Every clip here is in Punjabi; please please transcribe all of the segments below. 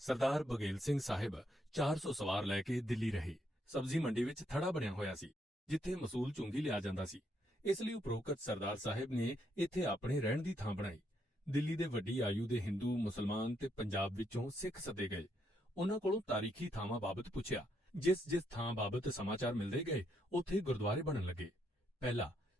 ਸਰਦਾਰ ਬਘੇਲ ਸਿੰਘ ਸਾਹਿਬ 400 ਸਵਾਰ ਲੈ ਕੇ ਦਿੱਲੀ ਰਹੇ। ਸਬਜ਼ੀ ਮੰਡੀ ਵਿੱਚ ਥੜਾ ਬਣਿਆ ਹੋਇਆ ਸੀ, ਜਿੱਥੇ ਮਸੂਲ ਚੁੰਗੀ ਲਿਆ ਜਾਂਦਾ ਸੀ। ਇਸ ਲਈ ਉਪਰੋਕਤ ਸਰਦਾਰ ਸਾਹਿਬ ਨੇ ਇੱਥੇ ਆਪਣੇ ਰਹਿਣ ਦੀ ਥਾਂ ਬਣਾਈ। ਦਿੱਲੀ ਦੇ ਵੱਡੀ ਆਯੂ ਦੇ ਹਿੰਦੂ, ਮੁਸਲਮਾਨ ਤੇ ਪੰਜਾਬ ਵਿੱਚੋਂ ਸਿੱਖ ਸੱਦੇ ਗਏ। ਉਹਨਾਂ ਕੋਲੋਂ ਤਾਰੀਖੀ ਥਾਵਾਂ ਬਾਬਤ ਪੁੱਛਿਆ। ਜਿਸ ਥਾਂ ਬਾਬਤ ਸਮਾਚਾਰ ਮਿਲਦੇ ਗਏ, ਉੱਥੇ ਗੁਰਦੁਆਰੇ ਬਣਨ ਲੱਗੇ।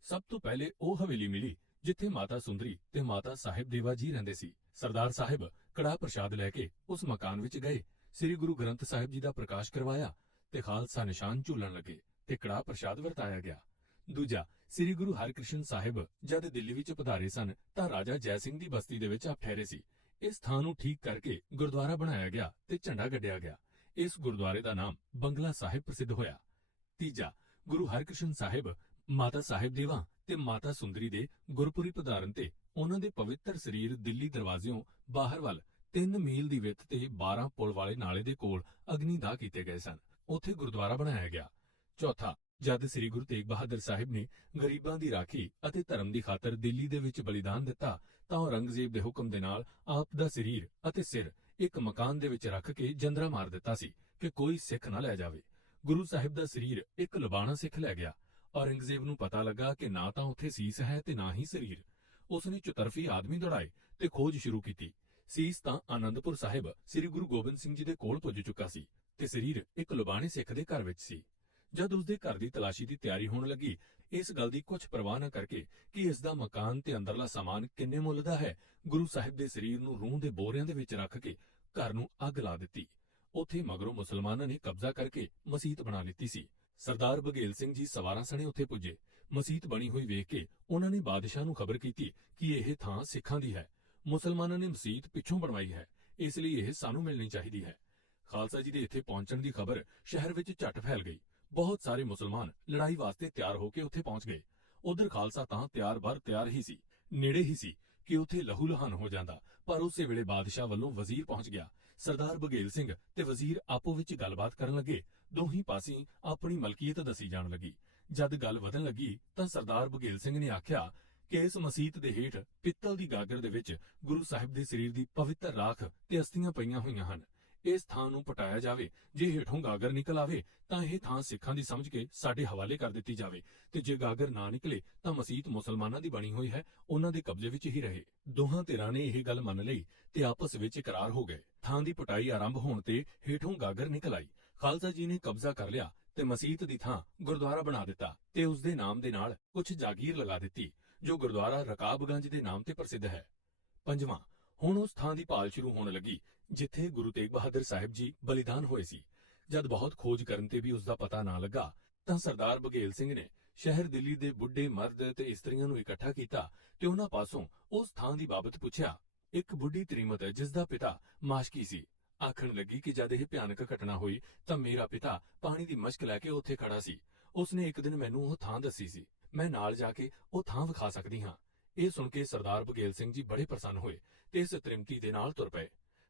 ਸਭ ਤੋਂ ਪਹਿਲੇ ਉਹ ਹਵੇਲੀ ਮਿਲੀ ਜਿੱਥੇ ਮਾਤਾ ਸੁੰਦਰੀ ਤੇ ਮਾਤਾ ਸਾਹਿਬ ਦੇਵਾ ਜੀ ਰਹਿੰਦੇ ਸੀ। ਸਰਦਾਰ ਸਾਹਿਬ ਕੜਾਹ ਪ੍ਰਸ਼ਾਦ ਲੈ ਕੇ ਉਸ ਮਕਾਨ ਵਿੱਚ ਗਏ। ਸ੍ਰੀ ਗੁਰੂ ਗ੍ਰੰਥ ਸਾਹਿਬ ਜੀ ਦਾ ਪ੍ਰਕਾਸ਼ ਕਰਵਾਇਆ ਤੇ ਖਾਲਸਾ ਨਿਸ਼ਾਨ ਝੂਲਣ ਲੱਗੇ ਤੇ ਕੜਾਹ ਪ੍ਰਸ਼ਾਦ ਵਰਤਾਇਆ ਗਿਆ। ਸ੍ਰੀ ਗੁਰੂ ਹਰਿਕ੍ਰਿਸ਼ਨ ਸਾਹਿਬ ਜਦ ਦਿੱਲੀ ਵਿੱਚ ਪਧਾਰੇ ਸਨ ਤਾਂ ਰਾਜਾ ਜੈ ਸਿੰਘ ਦੀ ਬਸਤੀ ਦੇ ਵਿੱਚ ਆਪ ਠਹਿਰੇ ਸੀ। ਇਸ ਥਾਂ ਨੂੰ ਠੀਕ ਕਰਕੇ ਗੁਰਦੁਆਰਾ ਬਣਾਇਆ ਗਿਆ ਤੇ ਝੰਡਾ ਗੱਡਿਆ ਗਿਆ। ਇਸ ਗੁਰਦੁਆਰੇ ਦਾ ਨਾਮ ਬੰਗਲਾ ਸਾਹਿਬ ਪ੍ਰਸਿੱਧ ਹੋਇਆ। ਗੁਰੂ ਹਰਿਕ੍ਰਿਸ਼ਨ ਸਾਹਿਬ ਮਾਤਾ ਸਾਹਿਬ ਦੇਵਾ ਤੇ ਮਾਤਾ ਸੁੰਦਰੀ ਦੇ ਗੁਰਪੁਰੀ ਪਧਾਰਨ ਤੇ ਉਹਨਾਂ ਦੇ ਪਵਿੱਤਰ ਸਰੀਰ ਦਿੱਲੀ ਦਰਵਾਜ਼ਿਓਂ ਬਾਹਰ ਵੱਲ 3 ਮੀਲ ਦੀ ਵਿੱਥ ਤੇ 12 ਪੁਲ ਵਾਲੇ ਨਾਲੇ ਦੇ ਕੋਲ ਅਗਨੀਦਾਹ ਕੀਤੇ ਗਏ ਸਨ। ਉੱਥੇ ਗੁਰਦੁਆਰਾ ਬਣਾਇਆ ਗਿਆ। ਜਦ ਸ੍ਰੀ ਗੁਰੂ ਤੇਗ ਬਹਾਦਰ ਸਾਹਿਬ ਨੇ ਗਰੀਬਾਂ ਦੀ ਰਾਖੀ ਅਤੇ ਧਰਮ ਦੀ ਖਾਤਰ ਦਿੱਲੀ ਦੇ ਵਿੱਚ ਬਲੀਦਾਨ ਦਿੱਤਾ ਤਾਂ ਔਰੰਗਜ਼ੇਬ ਦੇ ਹੁਕਮ ਦੇ ਨਾਲ ਆਪ ਦਾ ਸਰੀਰ ਅਤੇ ਸਿਰ ਇੱਕ ਮਕਾਨ ਦੇ ਵਿੱਚ ਰੱਖ ਕੇ ਜੰਦਰਾ ਮਾਰ ਦਿੱਤਾ ਸੀ ਕਿ ਕੋਈ ਸਿੱਖ ਨਾ ਲੈ ਜਾਵੇ। ਗੁਰੂ ਸਾਹਿਬ ਦਾ ਸਰੀਰ ਇੱਕ ਲੁਬਾਣਾ ਸਿੱਖ ਲੈ ਗਿਆ। ਔਰੰਗਜ਼ੇਬ ਨੂੰ ਪਤਾ ਲੱਗਾ ਕਿ ਨਾ ਤਾਂ ਉੱਥੇ ਸੀਸ ਹੈ ਤੇ ਨਾ ਹੀ ਸਰੀਰ। ਉਸਨੇ ਚੁਤਰਫੀ ਆਦਮੀ ਦੌੜਾਏ ਤੇ ਖੋਜ ਸ਼ੁਰੂ ਕੀਤੀ। ਸੀਸ ਤਾਂ ਆਨੰਦਪੁਰ ਸਾਹਿਬ ਸ੍ਰੀ ਗੁਰੂ ਗੋਬਿੰਦ ਸਿੰਘ ਜੀ ਦੇ ਕੋਲ ਪੁੱਜ ਚੁੱਕਾ ਸੀ ਤੇ ਸਰੀਰ ਇੱਕ ਲੁਬਾਣੇ ਸਿੱਖ ਦੇ ਘਰ ਵਿੱਚ ਸੀ। ਜਦ ਉਸਦੇ ਘਰ ਦੀ ਤਲਾਸ਼ੀ ਦੀ ਤਿਆਰੀ ਹੋਣ ਲੱਗੀ, ਇਸ ਗੱਲ ਦੀ ਕੁਝ ਪਰਵਾਹ ਨਾ ਕਰਕੇ ਕਿ ਇਸ ਦਾ ਮਕਾਨ ਤੇ ਅੰਦਰਲਾ ਸਾਮਾਨ ਕਿੰਨੇ ਮੁੱਲ ਦਾ ਹੈ, ਗੁਰੂ ਸਾਹਿਬ ਦੇ ਸਰੀਰ ਨੂੰ ਰੂੰ ਦੇ ਬੋਰਿਆਂ ਦੇ ਵਿੱਚ ਰੱਖ ਕੇ ਘਰ ਨੂੰ ਅੱਗ ਲਾ ਦਿੱਤੀ। ਉੱਥੇ ਮਗਰੋਂ ਮੁਸਲਮਾਨਾਂ ਨੇ ਕਬਜ਼ਾ ਕਰਕੇ ਮਸੀਤ ਬਣਾ ਲਿੱਤੀ ਸੀ। ਸਰਦਾਰ ਬਘੇਲ ਸਿੰਘ ਜੀ ਸਵਾਰਾਂ ਸਣੇ ਉੱਥੇ ਪੁੱਜੇ। ਮਸੀਤ ਬਣੀ ਹੋਈ ਵੇਖ ਕੇ ਉਹਨਾਂ ਨੇ ਬਾਦਸ਼ਾਹ ਨੂੰ ਖਬਰ ਕੀਤੀ ਕਿ ਇਹ ਥਾਂ ਸਿੱਖਾਂ ਦੀ ਹੈ। ਮੁਸਲਮਾਨਾਂ ਨੇ ਮਸੀਤ ਪਿੱਛੋਂ ਬਣਵਾਈ ਹੈ, ਇਸ ਲਈ ਇਹ ਸਾਨੂੰ ਮਿਲਣੀ ਚਾਹੀਦੀ ਹੈ। ਖਾਲਸਾ ਜੀ ਦੇ ਇੱਥੇ ਪਹੁੰਚਣ ਦੀ ਖਬਰ ਸ਼ਹਿਰ ਵਿੱਚ ਝੱਟ ਫੈਲ ਗਈ। ਬਹੁਤ ਸਾਰੇ ਮੁਸਲਮਾਨ ਲੜਾਈ ਵਾਸਤੇ ਤਿਆਰ ਹੋ ਕੇ ਉੱਥੇ ਪਹੁੰਚ ਗਏ। ਉਧਰ ਖਾਲਸਾ ਤਾਂ ਤਿਆਰ ਹੀ ਸੀ, ਨੇੜੇ ਹੀ ਸੀ ਕਿ ਉੱਥੇ ਲਹੂ ਲਹਾਨ ਹੋ ਜਾਂਦਾ। ਪਰ ਉਸੇ ਵੇਲੇ ਬਾਦਸ਼ਾਹ ਵੱਲੋਂ ਵਜ਼ੀਰ ਪਹੁੰਚ ਗਿਆ। ਸਰਦਾਰ ਬਘੇਲ ਸਿੰਘ ਤੇ ਵਜ਼ੀਰ ਆਪੋ ਵਿੱਚ ਗੱਲਬਾਤ ਕਰਨ ਲੱਗੇ। ਦੋਹੀਂ ਪਾਸੀਂ ਆਪਣੀ ਮਲਕੀਅਤ ਦੱਸੀ ਜਾਣ ਲੱਗੀ। ਜਦ ਗੱਲ ਵਧਣ ਲੱਗੀ ਤਾਂ ਸਰਦਾਰ ਬਘੇਲ ਸਿੰਘ ਨੇ ਆਖਿਆ ਕਿ ਇਸ ਮਸੀਤ ਦੇ ਹੇਠ ਪਿੱਤਲ ਦੀ ਗਾਗਰ ਦੇ ਵਿੱਚ ਗੁਰੂ ਸਾਹਿਬ ਦੇ ਸਰੀਰ ਦੀ ਪਵਿੱਤਰ ਰਾਖ ਤੇ ਅਸਥੀਆਂ ਪਈਆਂ ਹੋਈਆਂ ਹਨ। ਇਸ ਥਾਂ ਨੂੰ ਪਟਾਇਆ ਜਾਵੇ। ਜੇ ਹੇਠੋਂ ਗਾਗਰ ਨਿਕਲ ਆਵੇ ਤਾਂ ਇਹ ਥਾਂ ਸਿੱਖਾਂ ਦੀ ਸਮਝ ਕੇ ਸਾਡੇ ਹਵਾਲੇ ਕਰ ਦਿੱਤੀ ਜਾਵੇ ਤੇ ਜੇ ਗਾਗਰ ਨਾ ਨਿਕਲੇ ਤਾਂ ਮਸੀਤ ਮੁਸਲਮਾਨਾਂ ਦੀ ਬਣੀ ਹੋਈ ਹੈ, ਉਹਨਾਂ ਦੇ ਕਬਜ਼ੇ ਵਿੱਚ ਹੀ ਰਹੇ। ਦੋਹਾਂ ਧਿਰਾਂ ਨੇ ਇਹ ਗੱਲ ਮੰਨ ਲਈ ਤੇ ਆਪਸ ਵਿੱਚ ਇਕਰਾਰ ਹੋ ਗਏ। ਥਾਂ ਦੀ ਪਟਾਈ ਆਰੰਭ ਹੋਣ ਤੇ ਹੇਠੋਂ ਗਾਗਰ ਨਿਕਲ ਆਈ। ਖਾਲਸਾ ਜੀ ਨੇ ਕਬਜ਼ਾ ਕਰ ਲਿਆ ਤੇ ਮਸੀਤ ਦੀ ਥਾਂ ਗੁਰਦੁਆਰਾ ਬਣਾ ਦਿੱਤਾ ਤੇ ਉਸ ਦੇ ਨਾਮ ਦੇ ਨਾਲ ਕੁਝ ਜਾਗੀਰ ਲਗਾ ਦਿੱਤੀ, ਜੋ ਗੁਰਦੁਆਰਾ ਰਕਾਬਗੰਜ ਦੇ ਨਾਮ ਤੇ ਪ੍ਰਸਿੱਧ ਹੈ। ਹੁਣ ਉਸ ਥਾਂ ਦੀ ਭਾਲ ਸ਼ੁਰੂ ਹੋਣ ਲੱਗੀ ਜਿੱਥੇ ਗੁਰੂ ਤੇਗ ਬਹਾਦਰ ਸਾਹਿਬ ਜੀ ਬਲੀਦਾਨ ਹੋਏ ਸੀ। ਜਦ ਬਹੁਤ ਖੋਜ ਕਰਨ ਤੇ ਵੀ ਉਸ ਦਾ ਪਤਾ ਨਾ ਲੱਗਾ ਤਾਂ ਸਰਦਾਰ ਬਘੇਲ ਸਿੰਘ ਨੇ ਸ਼ਹਿਰ ਦਿੱਲੀ ਦੇ ਬੁੱਢੇ, ਮਰਦ ਤੇ ਇਸਤਰੀਆਂ ਨੂੰ ਇਕੱਠਾ ਕੀਤਾ ਤੇ ਉਹਨਾਂ ਪਾਸੋਂ ਉਸ ਥਾਂ ਦੀ ਬਾਬਤ ਪੁੱਛਿਆ। ਇੱਕ ਬੁੱਢੀ ਤ੍ਰੀਮਤ ਜਿਸ ਦਾ ਪਿਤਾ ਮਾਸ਼ਕੀ ਸੀ ਆਖਣ ਲੱਗੀ ਕਿ ਜਦ ਇਹ ਭਿਆਨਕ ਘਟਨਾ ਹੋਈ ਤਾਂ ਮੇਰਾ ਪਿਤਾ ਪਾਣੀ ਦੀ ਮਸ਼ਕ ਲੈ ਕੇ ਉੱਥੇ ਖੜਾ ਸੀ। ਉਸਨੇ ਇੱਕ ਦਿਨ ਮੈਨੂੰ ਉਹ ਥਾਂ ਦੱਸੀ ਸੀ। ਮੈਂ ਨਾਲ ਜਾ ਕੇ ਉਹ ਥਾਂ ਵਿਖਾ ਸਕਦੀ ਹਾਂ। ਇਹ ਸੁਣ ਕੇ ਸਰਦਾਰ ਬਘੇਲ ਸਿੰਘ ਜੀ ਬੜੇ ਪ੍ਰਸੰਨ ਹੋਏ ਤੇ ਇਸ ਤ੍ਰਿਮਤੀ ਦੇ ਨਾਲ ਤੁਰ ਪਏ।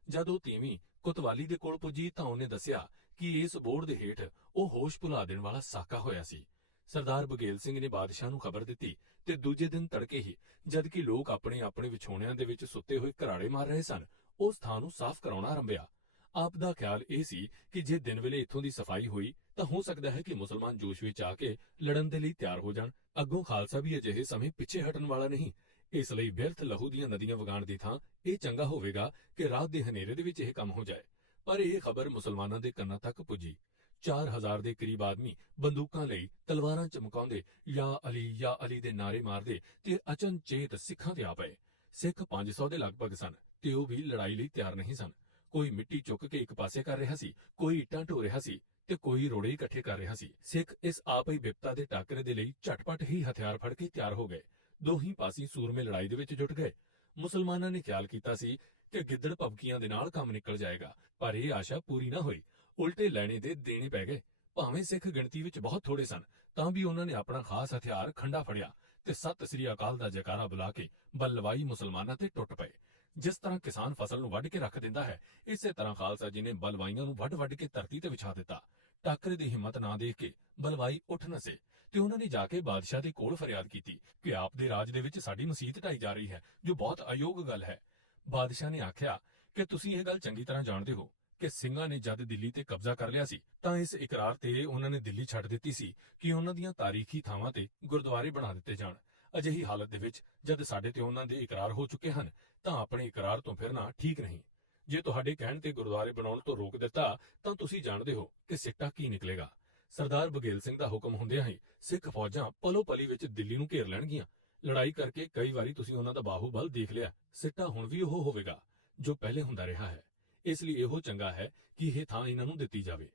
ਜਦ ਉਹ ਤੀਵੀਂ ਕੋਤਵਾਲੀ ਦੇ ਕੋਲ ਪੁੱਜੀ ਤਾਂ ਉਹਨੇ ਦੱਸਿਆ ਕਿ ਇਸ ਬੋਰਡ ਦੇ ਹੇਠ ਉਹ ਹੋਸ਼ ਭੁਲਾ ਦੇਣ ਵਾਲਾ ਸਾਕਾ ਹੋਇਆ ਸੀ। ਸਰਦਾਰ ਬਘੇਲ ਸਿੰਘ ਨੇ ਬਾਦਸ਼ਾਹ ਨੂੰ ਖਬਰ ਦਿੱਤੀ ਤੇ ਦੂਜੇ ਦਿਨ ਤੜਕੇ ਹੀ, ਜਦ ਕਿ ਲੋਕ ਆਪਣੇ ਆਪਣੇ ਵਿਛੋਣਿਆਂ ਦੇ ਵਿੱਚ ਸੁੱਤੇ ਹੋਏ ਘਰਾੜੇ ਮਾਰ ਰਹੇ ਸਨ, ਉਸ ਥਾਂ ਨੂੰ ਸਾਫ਼ ਕਰਾਉਣਾ ਆਰੰਭਿਆ। ਆਪ ਦਾ ਖਿਆਲ ਇਹ ਸੀ ਕਿ ਜੇ ਦਿਨ ਵੇਲੇ ਇੱਥੋਂ ਦੀ ਸਫਾਈ ਹੋਈ ਤਾਂ ਹੋ ਸਕਦਾ ਹੈ ਕਿ ਮੁਸਲਮਾਨ ਜੋਸ਼ ਵਿੱਚ ਆ ਕੇ ਲੜਨ ਦੇ ਲਈ ਤਿਆਰ ਹੋ ਜਾਣ। ਅੱਗੋਂ ਖਾਲਸਾ ਵੀ ਅਜਿਹੇ ਸਮੇਂ ਪਿੱਛੇ ਹਟਣ ਵਾਲਾ ਨਹੀਂ। ਇਸ ਲਈ ਬਿਰਥ ਲਹੂ ਦੀਆਂ ਨਦੀਆਂ ਵਗਾਉਣ ਦੀ ਥਾਂ ਇਹ ਚੰਗਾ ਹੋਵੇਗਾ ਕਿ ਰਾਤ ਦੇ ਹਨੇਰੇ ਦੇ ਵਿੱਚ ਇਹ ਕੰਮ ਹੋ ਜਾਏ। ਪਰ ਇਹ ਖਬਰ ਮੁਸਲਮਾਨਾਂ ਦੇ ਕੰਨਾਂ ਤੱਕ ਪੁੱਜੀ। 4000 ਦੇ ਕਰੀਬ ਆਦਮੀ ਬੰਦੂਕਾਂ ਲਈ ਤਲਵਾਰਾਂ ਚਮਕਾਉਂਦੇ ਯਾ ਅਲੀ ਦੇ ਨਾਰੇ ਮਾਰਦੇ ਤੇ ਅਚਨਚੇਤ ਸਿੱਖਾਂ ਤੇ ਆ ਪਏ। ਸਿੱਖ 500 ਦੇ ਲਗਭਗ ਸਨ ਤੇ ਉਹ ਵੀ ਲੜਾਈ ਲਈ ਤਿਆਰ ਨਹੀਂ ਸਨ। ਕੋਈ ਮਿੱਟੀ ਚੁੱਕ ਕੇ ਇੱਕ ਪਾਸੇ ਕਰ ਰਿਹਾ ਸੀ, ਕੋਈ ਇੱਟਾਂ ਢੋ ਰਿਹਾ ਸੀ ਤੇ ਕੋਈ ਰੋੜੇ ਇਕੱਠੇ ਕਰ ਰਿਹਾ ਸੀ। ਸਿੱਖ ਇਸ ਆਪ ਹੀ ਬਿਪਤਾ ਦੇ ਟਾਕਰੇ ਦੇ ਲਈ ਝਟਪਟ ਹੀ ਹਥਿਆਰ ਫੜ ਕੇ ਤਿਆਰ ਹੋ ਗਏ। ਦੋਹੀਂ ਪਾਸੀਂ ਸੂਰਮੇ ਲੜਾਈ ਦੇ ਵਿੱਚ ਜੁਟ ਗਏ। ਮੁਸਲਮਾਨਾਂ ਨੇ ਖਿਆਲ ਕੀਤਾ ਸੀ ਕਿ ਗਿੱਦੜ ਭਬਕੀਆਂ ਦੇ ਨਾਲ ਕੰਮ ਨਿਕਲ ਜਾਏਗਾ, ਪਰ ਇਹ ਆਸ਼ਾ ਪੂਰੀ ਨਾ ਹੋਈ। ਉਲਟੇ ਲੈਣੇ ਦੇ ਦੇਣੇ ਪੈ ਗਏ। ਭਾਵੇਂ ਸਿੱਖ ਗਿਣਤੀ ਵਿੱਚ ਬਹੁਤ ਥੋੜੇ ਸਨ ਤਾਂ ਵੀ ਉਹਨਾਂ ਨੇ ਆਪਣਾ ਖਾਸ ਹਥਿਆਰ ਖੰਡਾ ਫੜਿਆ ਤੇ ਸਤਿ ਸ੍ਰੀ ਅਕਾਲ ਦਾ ਜੈਕਾਰਾ ਬੁਲਾ ਕੇ ਬਲਵਾਈ ਮੁਸਲਮਾਨਾਂ ਤੇ ਟੁੱਟ ਪਏ। ਜਿਸ ਤਰ੍ਹਾਂ ਕਿਸਾਨ ਫਸਲ ਨੂੰ ਵੱਢ ਕੇ ਰੱਖ ਦਿੰਦਾ ਹੈ, ਇਸੇ ਤਰ੍ਹਾਂ ਖਾਲਸਾ ਜੀ ਨੇ ਬਲਵਾਈਆਂ ਨੂੰ ਵੱਢ ਕੇ ਧਰਤੀ ਤੇ ਵਿਛਾ ਦਿੱਤਾ। ਟਾਕਰੇ ਦੀ ਹਿੰਮਤ ਨਾ ਦੇਖ ਕੇ ਬਲਵਾਈ ਉੱਠ ਨਾ ਸੇ ਤੇ ਉਹਨਾਂ ਨੇ ਜਾ ਕੇ ਬਾਦਸ਼ਾਹ ਦੇ ਕੋਲ ਫਰਿਆਦ ਕੀਤੀ ਕਿ ਆਪ ਦੇ ਰਾਜ ਦੇ ਵਿੱਚ ਸਾਡੀ ਮਸੀਤ ਢਾਈ ਜਾ ਰਹੀ ਹੈ, ਜੋ ਬਹੁਤ ਅਯੋਗ ਗੱਲ ਹੈ। ਬਾਦਸ਼ਾਹ ਨੇ ਆਖਿਆ ਕਿ ਤੁਸੀਂ ਇਹ ਗੱਲ ਚੰਗੀ ਤਰ੍ਹਾਂ ਜਾਣਦੇ ਹੋ ਕਿ ਸਿੰਘਾਂ ਨੇ ਜਦ ਦਿੱਲੀ ਤੇ ਕਬਜ਼ਾ ਕਰ ਲਿਆ ਸੀ ਤਾਂ ਇਸ ਇਕਰਾਰ ਤੇ ਉਹਨਾਂ ਨੇ ਦਿੱਲੀ ਛੱਡ ਦਿੱਤੀ ਸੀ ਕਿ ਉਹਨਾਂ ਦੀਆਂ ਤਾਰੀਖੀ ਥਾਵਾਂ ਤੇ ਗੁਰਦੁਆਰੇ ਬਣਾ ਦਿੱਤੇ ਜਾਣ। ਅਜਿਹੀ ਹਾਲਤ ਦੇ ਵਿੱਚ ਜਦ ਸਾਡੇ ਤੇ ਉਹਨਾਂ ਦੇ ਇਕਰਾਰ ਹੋ ਚੁੱਕੇ ਹਨ ਤਾਂ ਆਪਣੇ ਇਕਰਾਰ ਤੋਂ ਫਿਰਨਾ ਠੀਕ ਨਹੀਂ। ਜੇ ਤੁਹਾਡੇ ਕਹਿਣ ਤੇ ਗੁਰਦੁਆਰੇ ਬਣਾਉਣ ਤੋਂ ਰੋਕ ਦਿੱਤਾ ਤਾਂ ਤੁਸੀਂ ਜਾਣਦੇ ਹੋ ਕਿ ਸਿੱਟਾ ਕੀ ਨਿਕਲੇਗਾ। ਸਰਦਾਰ ਬਘੇਲ ਸਿੰਘ ਦਾ ਹੁਕਮ ਹੁੰਦਿਆਂ ਹੀ ਸਿੱਖ ਫੌਜਾਂ ਪਲੋ ਪਲੀ ਵਿੱਚ ਦਿੱਲੀ ਨੂੰ ਘੇਰ ਲੈਣਗੀਆਂ। ਲੜਾਈ ਕਰਕੇ ਕਈ ਵਾਰੀ ਤੁਸੀਂ ਉਹਨਾਂ ਦਾ ਬਾਹੂਬਲ ਦੇਖ ਲਿਆ, ਸਿੱਟਾ ਹੁਣ ਵੀ ਉਹ ਹੋਵੇਗਾ ਜੋ ਪਹਿਲੇ ਹੁੰਦਾ ਰਿਹਾ ਹੈ। ਇਸ ਲਈ ਇਹੋ ਚੰਗਾ ਹੈ ਕਿ ਇਹ ਥਾਂ ਇਹਨਾਂ ਨੂੰ ਦਿੱਤੀ ਜਾਵੇ।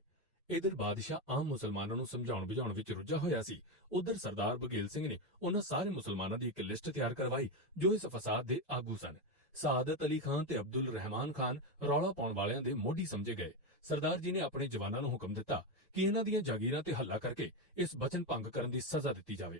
ਇਧਰ ਬਾਦਸ਼ਾਹ ਆਮ ਮੁਸਲਮਾਨਾਂ ਨੂੰ ਸਮਝਾਉਣ ਬੁਝਾਉਣ ਵਿੱਚ ਰੁੱਝਾ ਹੋਇਆ ਸੀ। ਉਧਰ ਸਰਦਾਰ ਬਘੇਲ ਸਿੰਘ ਨੇ ਉਹਨਾਂ ਸਾਰੇ ਮੁਸਲਮਾਨਾਂ ਦੀ ਇੱਕ ਲਿਸਟ ਤਿਆਰ ਕਰਵਾਈ ਜੋ ਇਸ ਫਸਾਦ ਦੇ ਆਗੂ ਸਨ। ਸਾਦਤ ਅਲੀ ਖਾਨ ਤੇ ਅਬਦੁਲ ਰਹਿਮਾਨ ਖਾਨ ਰੌਲਾ ਪਾਉਣ ਵਾਲਿਆਂ ਦੇ ਮੋਢੀ ਸਮਝੇ ਗਏ। ਸਰਦਾਰ ਜੀ ਨੇ ਆਪਣੇ ਜਵਾਨਾਂ ਨੂੰ ਹੁਕਮ ਦਿੱਤਾ ਕਿ ਇਹਨਾਂ ਦੀਆਂ ਜਾਗੀਰਾਂ ਤੇ ਹੱਲਾ ਕਰਕੇ ਇਸ ਬਚਨ ਭੰਗ ਕਰਨ ਦੀ ਸਜ਼ਾ ਦਿੱਤੀ ਜਾਵੇ।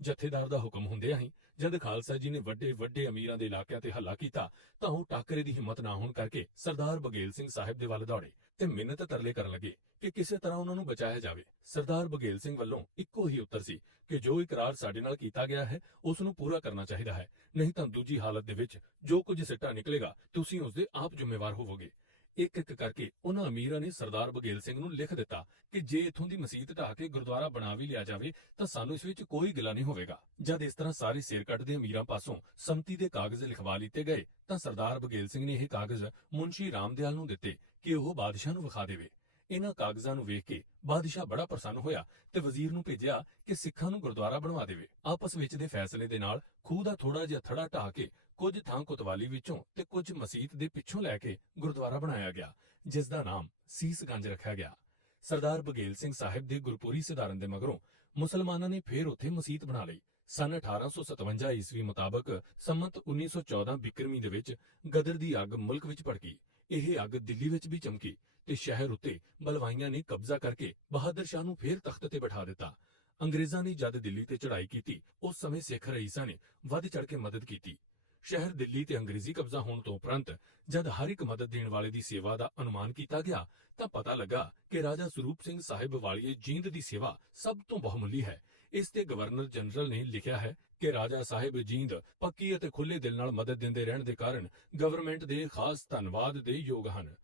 ਜਥੇਦਾਰ ਦਾ ਹੁਕਮ ਹੁੰਦਿਆਂ ਹੀ ਜਦ ਖਾਲਸਾ ਜੀ ਨੇ ਵੱਡੇ ਵੱਡੇ ਅਮੀਰਾਂ ਦੇ ਇਲਾਕਿਆਂ ਤੇ ਹੱਲਾ ਕੀਤਾ ਤਾਂ ਉਹ ਟਾਕਰੇ ਦੀ ਹਿੰਮਤ ਨਾ ਹੋਣ ਕਰਕੇ ਸਰਦਾਰ ਬਘੇਲ ਸਿੰਘ ਸਾਹਿਬ ਦੇ ਵੱਲ ਦੌੜੇ ਤੇ ਮਿੰਨਤ ਤਰਲੇ ਕਰਨ ਲੱਗੇ ਕਿ ਕਿਸੇ ਤਰ੍ਹਾਂ ਉਹਨਾਂ ਨੂੰ ਬਚਾਇਆ ਜਾਵੇ। ਸਰਦਾਰ ਬਘੇਲ ਸਿੰਘ ਵੱਲੋਂ ਇੱਕੋ ਹੀ ਉੱਤਰ ਸੀ ਕਿ ਜੋ ਇਕਰਾਰ ਸਾਡੇ ਨਾਲ ਕੀਤਾ ਗਿਆ ਹੈ ਉਸ ਨੂੰ ਪੂਰਾ ਕਰਨਾ ਚਾਹੀਦਾ ਹੈ, ਨਹੀਂ ਤਾਂ ਦੂਜੀ ਹਾਲਤ ਦੇ ਵਿੱਚ ਜੋ ਕੁਝ ਸਿੱਟਾ ਨਿਕਲੇਗਾ ਤੁਸੀਂ ਉਸ ਦੇ ਆਪ ਜ਼ਿੰਮੇਵਾਰ ਹੋਵੋਗੇ। ਇੱਕ ਇੱਕ ਕਰਕੇ ਉਹਨਾਂ ਅਮੀਰਾਂ ਨੇ ਸਰਦਾਰ ਬਘੇਲ ਸਿੰਘ ਨੂੰ ਲਿਖ ਦਿੱਤਾ ਕਿ ਜੇ ਇਥੋਂ ਦੀ ਮਸਜਿਦ ਢਾਹ ਕੇ ਗੁਰਦੁਆਰਾ ਬਣਾ ਵੀ ਲਿਆ ਜਾਵੇ ਤਾਂ ਸਾਨੂੰ ਇਸ ਵਿੱਚ ਕੋਈ ਗਿਲਾ ਨਹੀਂ ਹੋਵੇਗਾ। ਜਦ ਇਸ ਤਰ੍ਹਾਂ ਸਾਰੇ ਸਿਰ ਕੱਟਦੇ ਅਮੀਰਾਂ ਪਾਸੋਂ ਸੰਮਤੀ ਦੇ ਕਾਗਜ਼ ਲਿਖਵਾ ਲਿੱਤੇ ਗਏ ਤਾਂ ਸਰਦਾਰ ਬਘੇਲ ਸਿੰਘ ਨੇ ਇਹ ਕਾਗਜ਼ ਮੁਨਸ਼ੀ ਰਾਮਦਿਆਲ ਨੂੰ ਦਿੱਤੇ ਕਿ ਉਹ ਬਾਦਸ਼ਾਹ ਨੂੰ ਵਿਖਾ ਦੇਵੇ। ਇਹਨਾਂ ਕਾਗਜ਼ਾਂ ਨੂੰ ਵੇਖ ਕੇ ਬਾਦਸ਼ਾਹ ਬੜਾ ਪ੍ਰਸੰਨ ਹੋਇਆ ਤੇ ਵਜ਼ੀਰ ਨੂੰ ਭੇਜਿਆ ਕਿ ਸਿੱਖਾਂ ਨੂੰ ਗੁਰਦੁਆਰਾ ਬਣਵਾ ਦੇਵੇ। ਆਪਸ ਵਿੱਚ ਦੇ ਫੈਸਲੇ ਦੇ ਨਾਲ ਖੂਹ ਦਾ ਥੋੜਾ ਜਿਹਾ ਥੜਾ ਢਾਹ ਕੇ ਕੁਝ ਥਾਂ ਕੋਤਵਾਲੀ ਵਿੱਚੋਂ ਤੇ ਕੁਝ ਮਸਜਿਦ ਦੇ ਪਿੱਛੋਂ ਲੈ ਕੇ ਗੁਰਦੁਆਰਾ ਬਣਾਇਆ ਗਿਆ, ਜਿਸ ਦਾ ਨਾਮ ਸੀਸਗੰਜ ਰੱਖਿਆ ਗਿਆ। ਸਰਦਾਰ ਬਘੇਲ ਸਿੰਘ ਸਾਹਿਬ ਦੇ ਗੁਰਪੁਰੀ ਸਿਧਾਰਨ ਦੇ ਮਗਰੋਂ ਮੁਸਲਮਾਨਾਂ ਨੇ ਫੇਰ ਉੱਥੇ ਮਸਜਿਦ ਬਣਾ ਲਈ। ਸਨ 1857 ਈਸਵੀ ਮੁਤਾਬਕ ਸੰਮਤ 1914 ਬਿਕਰਮੀ ਦੇ ਵਿੱਚ ਗਦਰ ਦੀ ਅੱਗ ਮੁਲਕ ਵਿੱਚ ਭੜਕੀ। ਇਹ ਅੱਗ ਦਿੱਲੀ ਵਿੱਚ ਵੀ ਚਮਕੀ ਤੇ ਸ਼ਹਿਰ ਉੱਤੇ ਬਲਵਾਈਆਂ ਨੇ ਕਬਜ਼ਾ ਕਰਕੇ ਬਹਾਦਰ ਸ਼ਾਹ ਨੂੰ ਫੇਰ ਤਖਤ ਤੇ ਬਿਠਾ ਦਿੱਤਾ। ਅੰਗਰੇਜ਼ਾਂ ਨੇ ਜਦ ਦਿੱਲੀ ਤੇ ਚੜ੍ਹਾਈ ਕੀਤੀ ਉਸ ਸਮੇਂ ਸਿੱਖ ਰਈਸਾਂ ਨੇ ਵੱਧ ਚੜ੍ਹ ਕੇ ਮਦਦ ਕੀਤੀ। ਸ਼ਹਿਰ ਦਿੱਲੀ ਤੇ ਅੰਗਰੇਜ਼ੀ ਕਬਜ਼ਾ ਹੋਣ ਤੋਂ ਉਪਰੰਤ ਜਦ ਹਰ ਇੱਕ ਮਦਦ ਦੇਣ ਵਾਲੇ ਦੀ ਸੇਵਾ ਦਾ ਅਨੁਮਾਨ ਕੀਤਾ ਗਿਆ ਤਾਂ ਪਤਾ ਲੱਗਾ ਕਿ ਰਾਜਾ ਸਰੂਪ ਸਿੰਘ ਸਾਹਿਬ ਵਾਲੀਏ ਜੀਂਦ ਦੀ ਸੇਵਾ ਸਭ ਤੋਂ ਬਹੁਮੁੱਲੀ ਹੈ। ਇਸ ਤੇ ਗਵਰਨਰ ਜਨਰਲ ਨੇ ਲਿਖਿਆ ਹੈ ਕਿ ਰਾਜਾ ਸਾਹਿਬ ਜੀਂਦ ਪੱਕੀ ਅਤੇ ਖੁੱਲੇ ਦਿਲ ਨਾਲ ਮਦਦ ਦਿੰਦੇ ਰਹਿਣ ਦੇ ਕਾਰਨ ਗਵਰਨਮੈਂਟ ਦੇ ਖਾਸ ਧੰਨਵਾਦ ਦੇ ਯੋਗ ਹਨ।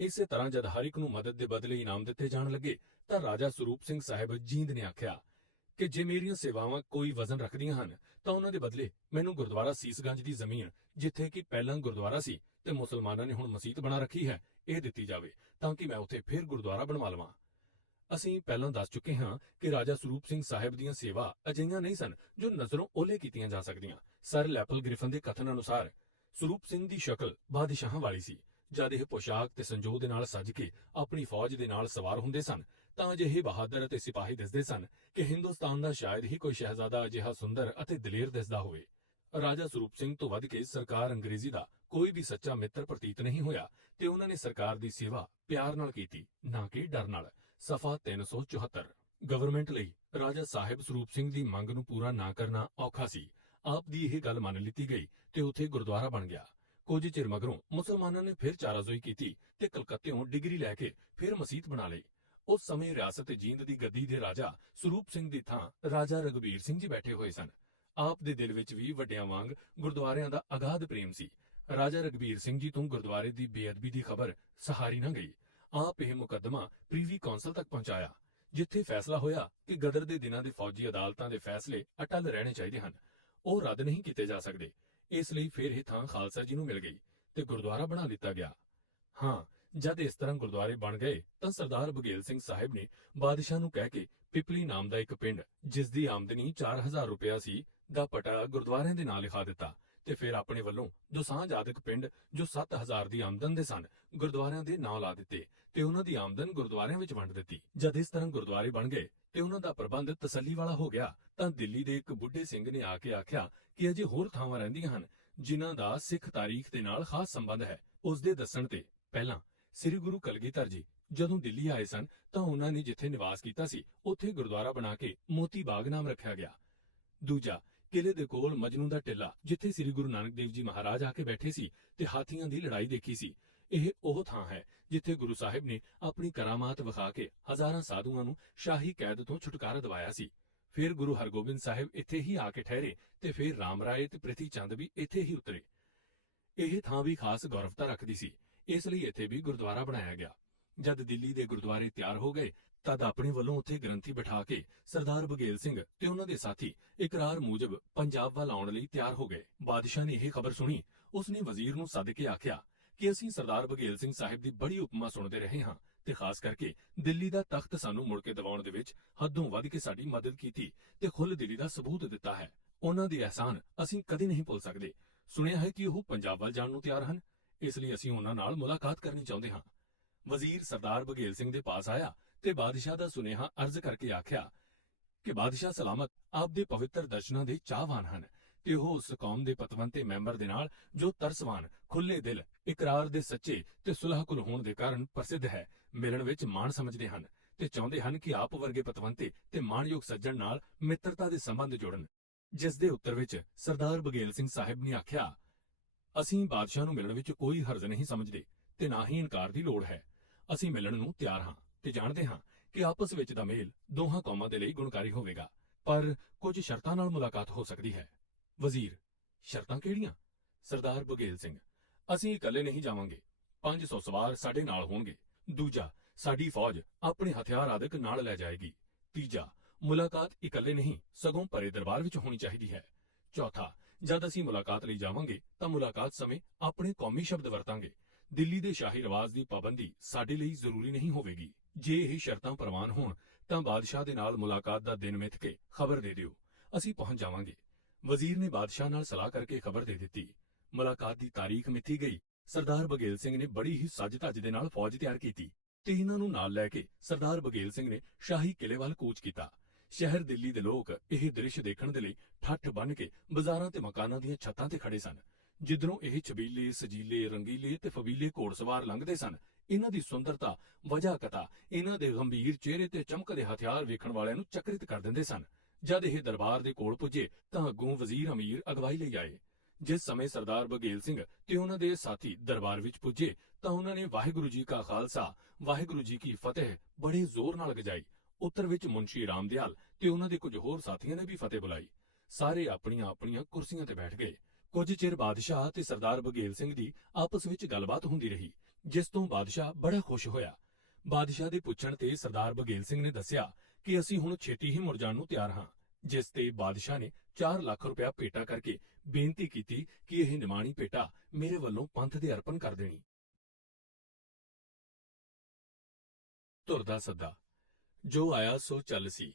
ਇਸੇ ਤਰ੍ਹਾਂ ਜਦ ਹਰ ਇੱਕ ਨੂੰ ਮਦਦ ਦੇ ਬਦਲੇ ਇਨਾਮ ਦਿੱਤੇ ਜਾਣ ਲੱਗੇ ਤਾਂ ਰਾਜਾ ਸਰੂਪ ਸਿੰਘ ਸਾਹਿਬ ਜੀਂਦ ਨੇ ਆਖਿਆ ਕਿ ਜੇ ਮੇਰੀਆਂ ਸੇਵਾਵਾਂ ਕੋਈ ਵਜ਼ਨ ਰੱਖਦੀਆਂ ਹਨ ਤਾਂ ਉਹਨਾਂ ਦੇ ਬਦਲੇ ਮੈਨੂੰ ਗੁਰਦੁਆਰਾ ਸੀਸਗੰਜ ਦੀ ਜ਼ਮੀਨ, ਜਿੱਥੇ ਕਿ ਪਹਿਲਾਂ ਗੁਰਦੁਆਰਾ ਸੀ ਤੇ ਮੁਸਲਮਾਨਾਂ ਨੇ ਹੁਣ ਮਸਜਿਦ ਬਣਾ ਰੱਖੀ ਹੈ, ਇਹ ਦਿੱਤੀ ਜਾਵੇ ਤਾਂ ਕਿ ਮੈਂ ਉੱਥੇ ਫਿਰ ਗੁਰਦੁਆਰਾ ਬਣਵਾ ਲਵਾਂ। ਅਸੀਂ ਪਹਿਲਾਂ ਦੱਸ ਚੁੱਕੇ ਹਾਂ ਕਿ ਰਾਜਾ ਸਰੂਪ ਸਿੰਘ ਸਾਹਿਬ ਦੀਆਂ ਸੇਵਾ ਅਜਿਹੀਆਂ ਨਹੀਂ ਸਨ ਜੋ ਨਜ਼ਰੋਂ ਓਲੇ ਕੀਤੀਆਂ ਜਾ ਸਕਦੀਆਂ। ਸਰ ਲੈਪਲ ਗ੍ਰਿਫਨ ਦੇ ਕਥਨ ਅਨੁਸਾਰ ਸਰੂਪ ਸਿੰਘ ਦੀ ਸ਼ਕਲ ਬਾਦਸ਼ਾਹਾਂ ਵਾਲੀ ਸੀ। ਜਦ ਇਹ ਪੋਸ਼ਾਕ ਤੇ ਸੰਜੋਗ ਦੇ ਨਾਲ ਸੱਜ ਕੇ ਆਪਣੀ ਫੌਜ ਦੇ ਨਾਲ ਸਵਾਰ ਹੁੰਦੇ ਸਨ ਤਾਂ ਅਜਿਹੇ ਬਹਾਦਰ ਅਤੇ ਸਿਪਾਹੀ ਦਿਸਦੇ ਸਨ ਕਿ ਹਿੰਦੁਸਤਾਨ ਦਾ ਸ਼ਾਇਦ ਹੀ ਕੋਈ ਸ਼ਹਿਜ਼ਾਦਾ ਅਜਿਹਾ ਸੁੰਦਰ ਅਤੇ ਦਲੇਰ ਦਿਸਦਾ ਹੋਵੇ। ਰਾਜਾ ਸਰੂਪ ਸਿੰਘ ਤੋਂ ਵੱਧ ਕੇ ਸਰਕਾਰ ਅੰਗਰੇਜ਼ੀ ਦਾ ਕੋਈ ਵੀ ਸੱਚਾ ਮਿੱਤਰ ਪ੍ਰਤੀਤ ਨਹੀਂ ਹੋਇਆ ਤੇ ਉਹਨਾਂ ਨੇ ਸਰਕਾਰ ਦੀ ਸੇਵਾ ਪਿਆਰ ਨਾਲ ਕੀਤੀ, ਨਾ ਕਿ ਡਰ ਨਾਲ। ਸਫਾ 374। ਗਵਰਨਮੈਂਟ ਲਈ ਰਾਜਾ ਸਾਹਿਬ ਸਰੂਪ ਸਿੰਘ ਦੀ ਮੰਗ ਨੂੰ ਪੂਰਾ ਨਾ ਕਰਨਾ ਔਖਾ ਸੀ। ਆਪ ਦੀ ਇਹ ਗੱਲ ਮੰਨ ਲਿੱਤੀ ਗਈ ਤੇ ਉੱਥੇ ਗੁਰਦੁਆਰਾ ਬਣ ਗਿਆ। ਕੁਝ ਚਿਰ ਮਗਰੋਂ ਮੁਸਲਮਾਨਾਂ ਨੇ ਫਿਰ ਚਾਰਾਜ਼ੋਈ ਕੀਤੀ ਤੇ ਕਲਕੱਤਿਓਂ ਡਿਗਰੀ ਲੈ ਕੇ ਫਿਰ ਮਸਜਿਦ ਬਣਾ ਲਈ। ਉਸ ਸਮੇਂ ਰਿਆਸਤ ਜੀਂਦ ਦੀ ਗੱਦੀ ਦੇ ਰਾਜਾ ਸਰੂਪ ਸਿੰਘ ਦੀ ਥਾਂ ਰਾਜਾ ਰਘਬੀਰ ਸਿੰਘ ਜੀ ਬੈਠੇ ਹੋਏ ਸਨ। ਆਪ ਦੇ ਦਿਲ ਵਿੱਚ ਵੀ ਵੱਡਿਆਂ ਵਾਂਗ ਗੁਰਦੁਆਰਿਆਂ ਦਾ ਅਗਾਧ ਪ੍ਰੇਮ ਸੀ। ਰਾਜਾ ਰਘਬੀਰ ਸਿੰਘ ਜੀ ਤੋਂ ਗੁਰਦੁਆਰੇ ਦੀ ਬੇਅਦਬੀ ਦੀ ਖਬਰ ਸਹਾਰੀ ਨਾ ਗਈ। ਆਪ ਇਹ ਮੁਕੱਦਮਾ ਪ੍ਰੀਵੀ ਕੌਂਸਲ ਤੱਕ ਪਹੁੰਚਾਇਆ, ਜਿੱਥੇ ਫੈਸਲਾ ਹੋਇਆ ਕਿ ਗਦਰ ਦੇ ਦਿਨਾਂ ਦੇ ਫੌਜੀ ਅਦਾਲਤਾਂ ਦੇ ਫੈਸਲੇ ਅਟੱਲ ਰਹਿਣੇ ਚਾਹੀਦੇ ਹਨ, ਉਹ ਰੱਦ ਨਹੀਂ ਕੀਤੇ ਜਾ ਸਕਦੇ। ਇਸ ਲਈ ਫਿਰ ਇਹ ਥਾਂ ਖਾਲਸਾ ਜੀ ਨੂੰ ਮਿਲ ਗਈ ਤੇ ਗੁਰਦੁਆਰਾ ਬਣਾ ਲਿੱਤਾ ਗਿਆ। ਹਾਂ, ਜਦ ਇਸ ਤਰ੍ਹਾਂ ਗੁਰਦੁਆਰੇ ਬਣ ਗਏ ਤਾਂ ਸਰਦਾਰ ਬਘੇਲ ਸਿੰਘ ਸਾਹਿਬ ਨੇ ਬਾਦਸ਼ਾਹ ਨੂੰ ਕਹਿ ਕੇ ਪਿਪਲੀ ਨਾਮ ਦਾ ਇੱਕ ਪਿੰਡ, ਜਿਸ ਦੀ ਆਮਦਨੀ 4000 ਰੁਪਇਆ ਸੀ, ਦਾ ਪਟਾ ਗੁਰਦੁਆਰਿਆਂ ਦੇ ਨਾਂ ਲਿਖਾ ਦਿੱਤਾ ਤੇ ਫਿਰ ਆਪਣੇ ਵੱਲੋਂ ਦੋਸਾਂਝ ਆਦਿਕ ਪਿੰਡ ਜੋ 7000 ਦੀ ਆਮਦਨ ਦੇ ਸਨ, ਗੁਰਦੁਆਰਿਆਂ ਦੇ ਨਾਂ ਲਾ ਦਿੱਤੇ ਤੇ ਉਹਨਾਂ ਦੀ ਆਮਦਨ ਗੁਰਦੁਆਰਿਆਂ ਵਿੱਚ ਵੰਡ ਦਿੱਤੀ। ਜਦ ਇਸ ਤਰ੍ਹਾਂ ਗੁਰਦੁਆਰੇ ਬਣ ਗਏ ਤੇ ਉਹਨਾਂ ਦਾ ਪ੍ਰਬੰਧ ਤਸੱਲੀ ਵਾਲਾ ਹੋ ਗਿਆ ਤਾਂ ਦਿੱਲੀ ਦੇ ਇੱਕ ਬੁੱਢੇ ਸਿੰਘ ਨੇ ਆ ਕੇ ਆਖਿਆ ਕਿ ਅਜੇ ਹੋਰ ਥਾਵਾਂ ਰਹਿੰਦੀਆਂ ਹਨ ਜਿਨ੍ਹਾਂ ਦਾ ਸਿੱਖ ਤਾਰੀਖ ਦੇ ਨਾਲ ਖਾਸ ਸੰਬੰਧ ਹੈ। ਉਸ ਦੇ ਦੱਸਣ ਤੇ ਪਹਿਲਾਂ ਸ੍ਰੀ ਗੁਰੂ ਕਲਗੀਧਰ ਜੀ ਜਦੋਂ ਦਿੱਲੀ ਆਏ ਸਨ ਤਾਂ ਉਹਨਾਂ ਨੇ ਜਿੱਥੇ ਨਿਵਾਸ ਕੀਤਾ ਸੀ ਉੱਥੇ ਗੁਰਦੁਆਰਾ ਬਣਾ ਕੇ ਮੋਤੀ ਬਾਗ ਨਾਮ ਰੱਖਿਆ ਗਿਆ। ਦੂਜਾ, ਕਿਲੇ ਦੇ ਕੋਲ ਮਜਨੂ ਦਾ ਟਿੱਲਾ, ਜਿੱਥੇ ਸ੍ਰੀ ਗੁਰੂ ਨਾਨਕ ਦੇਵ ਜੀ ਮਹਾਰਾਜ ਆ ਕੇ ਬੈਠੇ ਸੀ ਤੇ ਹਾਥੀਆਂ ਦੀ ਲੜਾਈ ਦੇਖੀ ਸੀ। ਇਹ ਉਹ ਥਾਂ ਹੈ ਜਿੱਥੇ ਗੁਰੂ ਸਾਹਿਬ ਨੇ ਆਪਣੀ ਕਰਾਮਾਤ ਵਿਖਾ ਕੇ ਹਜ਼ਾਰਾਂ ਸਾਧੂਆਂ ਨੂੰ ਸ਼ਾਹੀ ਕੈਦ ਤੋਂ ਛੁਟਕਾਰਾ ਦਿਵਾਇਆ ਸੀ। ਫਿਰ ਗੁਰੂ ਹਰਗੋਬਿੰਦ ਸਾਹਿਬ ਇੱਥੇ ਹੀ ਆ ਕੇ ਠਹਿਰੇ ਤੇ ਫਿਰ ਰਾਮ ਰਾਏ ਤੇ ਪ੍ਰਿਥੀ ਚੰਦ ਵੀ ਇੱਥੇ ਹੀ ਉਤਰੇ। ਇਹ ਥਾਂ ਵੀ ਖਾਸ ਗੌਰਵਤਾ ਰੱਖਦੀ ਸੀ, ਇਸ ਲਈ ਇੱਥੇ ਵੀ ਗੁਰਦੁਆਰਾ ਬਣਾਇਆ ਗਿਆ। ਜਦ ਦਿੱਲੀ ਦੇ ਗੁਰਦੁਆਰੇ ਤਿਆਰ ਹੋ ਗਏ, ਤਦ ਆਪਣੇ ਵੱਲੋਂ ਉੱਥੇ ਗ੍ਰੰਥੀ ਬਿਠਾ ਕੇ ਸਰਦਾਰ ਬਘੇਲ ਸਿੰਘ ਤੇ ਉਹਨਾਂ ਦੇ ਸਾਥੀ ਇਕਰਾਰ ਮੂਜਬ ਪੰਜਾਬ ਵੱਲ ਆਉਣ ਲਈ ਤਿਆਰ ਹੋ ਗਏ। ਬਾਦਸ਼ਾਹ ਨੇ ਇਹ ਖਬਰ ਸੁਣੀ। ਉਸਨੇ ਵਜ਼ੀਰ ਨੂੰ ਸੱਦ ਕੇ ਆਖਿਆ ਕਿ ਅਸੀਂ ਸਰਦਾਰ ਬਘੇਲ ਸਿੰਘ ਸਾਹਿਬ ਦੀ ਬੜੀ ਉਪਮਾ ਸੁਣਦੇ ਰਹੇ ਹਾਂ ਤੇ ਖਾਸ ਕਰਕੇ ਦਿੱਲੀ ਦਾ ਤਖਤ ਸਾਨੂੰ ਮੁੜ ਕੇ ਦਿਵਾਉਣ ਦੇ ਵਿੱਚ ਹੱਦੋਂ ਵੱਧ ਕੇ ਸਾਡੀ ਮਦਦ ਕੀਤੀ ਤੇ ਖੁੱਲ੍ਹ ਦਿਲੀ ਦਾ ਸਬੂਤ ਦਿੱਤਾ ਹੈ। ਉਹਨਾਂ ਦੀ ਅਹਿਸਾਨ ਅਸੀਂ ਕਦੇ ਨਹੀਂ ਭੁੱਲ ਸਕਦੇ। ਸੁਣਿਆ ਹੈ ਕਿ ਉਹ ਪੰਜਾਬ ਵੱਲ ਜਾਣ ਨੂੰ ਤਿਆਰ ਹਨ, ਇਸ ਲਈ ਅਸੀਂ ਉਹਨਾਂ ਨਾਲ ਮੁਲਾਕਾਤ ਕਰਨੀ ਚਾਹੁੰਦੇ ਹਾਂ। ਵਜ਼ੀਰ ਸਰਦਾਰ ਬਘੇਲ ਸਿੰਘ ਦੇ ਪਾਸ ਆਇਆ ਤੇ ਬਾਦਸ਼ਾਹ ਦਾ ਸੁਨੇਹਾ ਅਰਜ਼ ਕਰਕੇ ਆਖਿਆ ਕਿ ਬਾਦਸ਼ਾਹ ਸਲਾਮਤ ਆਪ ਦੇ ਪਵਿੱਤਰ ਦਰਸ਼ਨਾਂ ਦੇ ਚਾਹਵਾਨ ਹਨ ਤੇ ਉਹ ਉਸ ਕੌਮ ਦੇ ਪਤਵੰਤੇ ਮੈਂਬਰ ਦੇ ਨਾਲ ਜੋ ਤਰਸਵਾਨ, ਖੁੱਲੇ ਦਿਲ, ਇਕਰਾਰ ਦੇ ਸੱਚੇ ਤੇ ਸੁਲਹਕੁਲ ਹੋਣ ਦੇ ਕਾਰਨ ਪ੍ਰਸਿੱਧ ਹੈ, ਮਿਲਣ ਵਿੱਚ ਮਾਣ ਸਮਝਦੇ ਹਨ ਤੇ ਚਾਹੁੰਦੇ ਹਨ ਕਿ ਆਪ ਵਰਗੇ ਪਤਵੰਤੇ ਤੇ ਮਾਣਯੋਗ ਸੱਜਣ ਨਾਲ ਮਿੱਤਰਤਾ ਦੇ ਸੰਬੰਧ ਜੋੜਨ। ਜਿਸ ਦੇ ਉੱਤਰ ਵਿੱਚ ਸਰਦਾਰ ਬਘੇਲ ਸਿੰਘ ਸਾਹਿਬ ਨੇ ਆਖਿਆ, ਅਸੀਂ ਬਾਦਸ਼ਾਹ ਨੂੰ ਮਿਲਣ ਵਿੱਚ ਕੋਈ ਹਰਜ ਨਹੀਂ ਸਮਝਦੇ ਤੇ ਨਾ ਹੀ ਇਨਕਾਰ ਦੀ ਲੋੜ ਹੈ। ਅਸੀਂ ਮਿਲਣ ਨੂੰ ਤਿਆਰ ਹਾਂ ਤੇ ਜਾਣਦੇ ਹਾਂ ਕਿ ਆਪਸ ਵਿੱਚ ਦਾ ਮੇਲ ਦੋਹਾਂ ਕੌਮਾਂ ਦੇ ਲਈ ਗੁਣਕਾਰੀ ਹੋਵੇਗਾ, ਪਰ ਕੁਝ ਸ਼ਰਤਾਂ ਨਾਲ ਮੁਲਾਕਾਤ ਹੋ ਸਕਦੀ ਹੈ। ਵਜ਼ੀਰ, ਸ਼ਰਤਾਂ ਕਿਹੜੀਆਂ? ਸਰਦਾਰ ਬਘੇਲ ਸਿੰਘ, ਅਸੀਂ ਇਕੱਲੇ ਨਹੀਂ ਜਾਵਾਂਗੇ, 500 ਸਵਾਰ ਸਾਡੇ ਨਾਲ ਹੋਣਗੇ। ਦੂਜਾ, ਸਾਡੀ ਫੌਜ ਆਪਣੇ ਹਥਿਆਰ ਆਦਿਕ ਨਾਲ ਲੈ ਜਾਏਗੀ। ਤੀਜਾ, ਮੁਲਾਕਾਤ ਇਕੱਲੇ ਨਹੀਂ ਸਗੋਂ ਭਰੇ ਦਰਬਾਰ ਵਿੱਚ ਹੋਣੀ ਚਾਹੀਦੀ ਹੈ। ਚੌਥਾ, ਜਦ ਅਸੀਂ ਮੁਲਾਕਾਤ ਲਈ ਜਾਵਾਂਗੇ ਤਾਂ ਮੁਲਾਕਾਤ ਸਮੇਂ ਆਪਣੇ ਕੌਮੀ ਸ਼ਬਦ ਵਰਤਾਂਗੇ। ਦਿੱਲੀ ਦੇ ਸ਼ਾਹੀ ਰਿਵਾਜ ਦੀ ਪਾਬੰਦੀ ਸਾਡੇ ਲਈ ਜ਼ਰੂਰੀ ਨਹੀਂ ਹੋਵੇਗੀ। ਜੇ ਇਹ ਸ਼ਰਤਾਂ ਪ੍ਰਵਾਨ ਹੋਣ ਤਾਂ ਬਾਦਸ਼ਾਹ ਦੇ ਨਾਲ ਮੁਲਾਕਾਤ ਦਾ ਦਿਨ ਮਿੱਥ ਕੇ ਖਬਰ ਦੇ ਦਿਓ, ਅਸੀਂ ਪਹੁੰਚ ਜਾਵਾਂਗੇ। ਵਜ਼ੀਰ ਨੇ ਬਾਦਸ਼ਾਹ ਨਾਲ ਸਲਾਹ ਕਰਕੇ ਖਬਰ ਦੇ ਦਿੱਤੀ। ਮੁਲਾਕਾਤ ਦੀ ਤਾਰੀਖ ਮਿੱਥੀ ਗਈ। ਸਰਦਾਰ ਬਘੇਲ ਸਿੰਘ ਨੇ ਬੜੀ ਹੀ ਸੱਜ-ਧੱਜ ਦੇ ਨਾਲ ਫੌਜ ਤਿਆਰ ਕੀਤੀ ਤੇ ਇਹਨਾਂ ਨੂੰ ਨਾਲ ਲੈ ਕੇ ਸਰਦਾਰ ਬਘੇਲ ਸਿੰਘ ਨੇ ਸ਼ਾਹੀ ਕਿਲੇ ਵੱਲ ਕੂਚ ਕੀਤਾ। ਸ਼ਹਿਰ ਦਿੱਲੀ ਦੇ ਲੋਕ ਇਹ ਦ੍ਰਿਸ਼ ਦੇਖਣ ਦੇ ਲਈ ਠੱਠ ਬੰਨ੍ਹ ਕੇ ਬਾਜ਼ਾਰਾਂ ਤੇ ਮਕਾਨਾਂ ਦੀਆਂ ਛੱਤਾਂ ਤੇ ਖੜੇ ਸਨ। ਜਿੱਧਰੋਂ ਇਹ ਛਬੀਲੇ, ਸਜੀਲੇ, ਰੰਗੀਲੇ ਤੇ ਫਬੀਲੇ ਘੋੜਸਵਾਰ ਲੰਘਦੇ ਸਨ। ਇਹਨਾਂ ਦੀ ਸੁੰਦਰਤਾ, ਵਜਾਕਤਾ, ਇਹਨਾਂ ਦੇ ਗੰਭੀਰ ਚਿਹਰੇ ਤੇ ਚਮਕਦੇ ਹਥਿਆਰ ਵੇਖਣ ਵਾਲਿਆਂ ਨੂੰ ਚਕਿਤ ਕਰ ਦਿੰਦੇ ਸਨ। ਜਦ ਇਹ ਦਰਬਾਰ ਦੇ ਕੋਲ ਪੁੱਜੇ ਤਾਂ ਅੱਗੋਂ ਵਜ਼ੀਰ ਅਮੀਰ ਅਗਵਾਈ ਲਈ ਆਏ। ਜਿਸ ਸਮੇਂ ਸਰਦਾਰ ਬਘੇਲ ਸਿੰਘ ਤੇ ਉਹਨਾਂ ਦੇ ਸਾਥੀ ਦਰਬਾਰ ਵਿੱਚ ਪੁੱਜੇ ਤਾਂ ਉਹਨਾਂ ਨੇ ਵਾਹਿਗੁਰੂ ਜੀ ਕਾ ਖਾਲਸਾ, ਵਾਹਿਗੁਰੂ ਜੀ ਕੀ ਫਤਿਹ ਬੜੇ ਜ਼ੋਰ ਨਾਲ ਗਜਾਈ। ਉੱਤਰ ਵਿੱਚ ਮੁੰਸ਼ੀ ਰਾਮਦਿਆਲ ਤੇ ਉਹਨਾਂ ਦੇ ਕੁਝ ਹੋਰ ਸਾਥੀਆਂ ਨੇ ਵੀ ਫਤਿਹ ਬੁਲਾਈ। ਸਾਰੇ ਆਪਣੀਆਂ ਆਪਣੀਆਂ ਕੁਰਸੀਆਂ ਤੇ ਬੈਠ ਗਏ। ਕੁਝ ਚਿਰ ਬਾਦਸ਼ਾਹ ਤੇ ਸਰਦਾਰ ਬਘੇਲ ਸਿੰਘ ਦੀ ਆਪਸ ਵਿੱਚ ਗੱਲਬਾਤ ਹੁੰਦੀ ਰਹੀ, ਜਿਸ ਤੋਂ ਬਾਦਸ਼ਾਹ ਬੜਾ ਖੁਸ਼ ਹੋਇਆ। ਬਾਦਸ਼ਾਹ ਦੇ ਪੁੱਛਣ ਤੇ ਸਰਦਾਰ ਬਘੇਲ ਸਿੰਘ ਨੇ ਦੱਸਿਆ ਕਿ ਅਸੀਂ ਹੁਣ ਛੇਤੀ ਹੀ ਮੁੜ ਜਾਣ ਨੂੰ ਤਿਆਰ ਹਾਂ। ਜਿਸ ਤੇ ਬਾਦਸ਼ਾਹ ਨੇ 4 ਲੱਖ ਰੁਪਇਆ ਭੇਟਾ ਕਰਕੇ ਬੇਨਤੀ ਕੀਤੀ ਕਿ ਇਹ ਨਿਮਾਣੀ ਭੇਟਾ ਮੇਰੇ ਵੱਲੋਂ ਪੰਥ ਦੇ ਅਰਪਣ ਕਰ ਦੇਣੀ। ਧੁਰ ਦਾ ਸੱਦਾ। ਜੋ ਆਇਆ ਸੋ ਚੱਲ ਸੀ।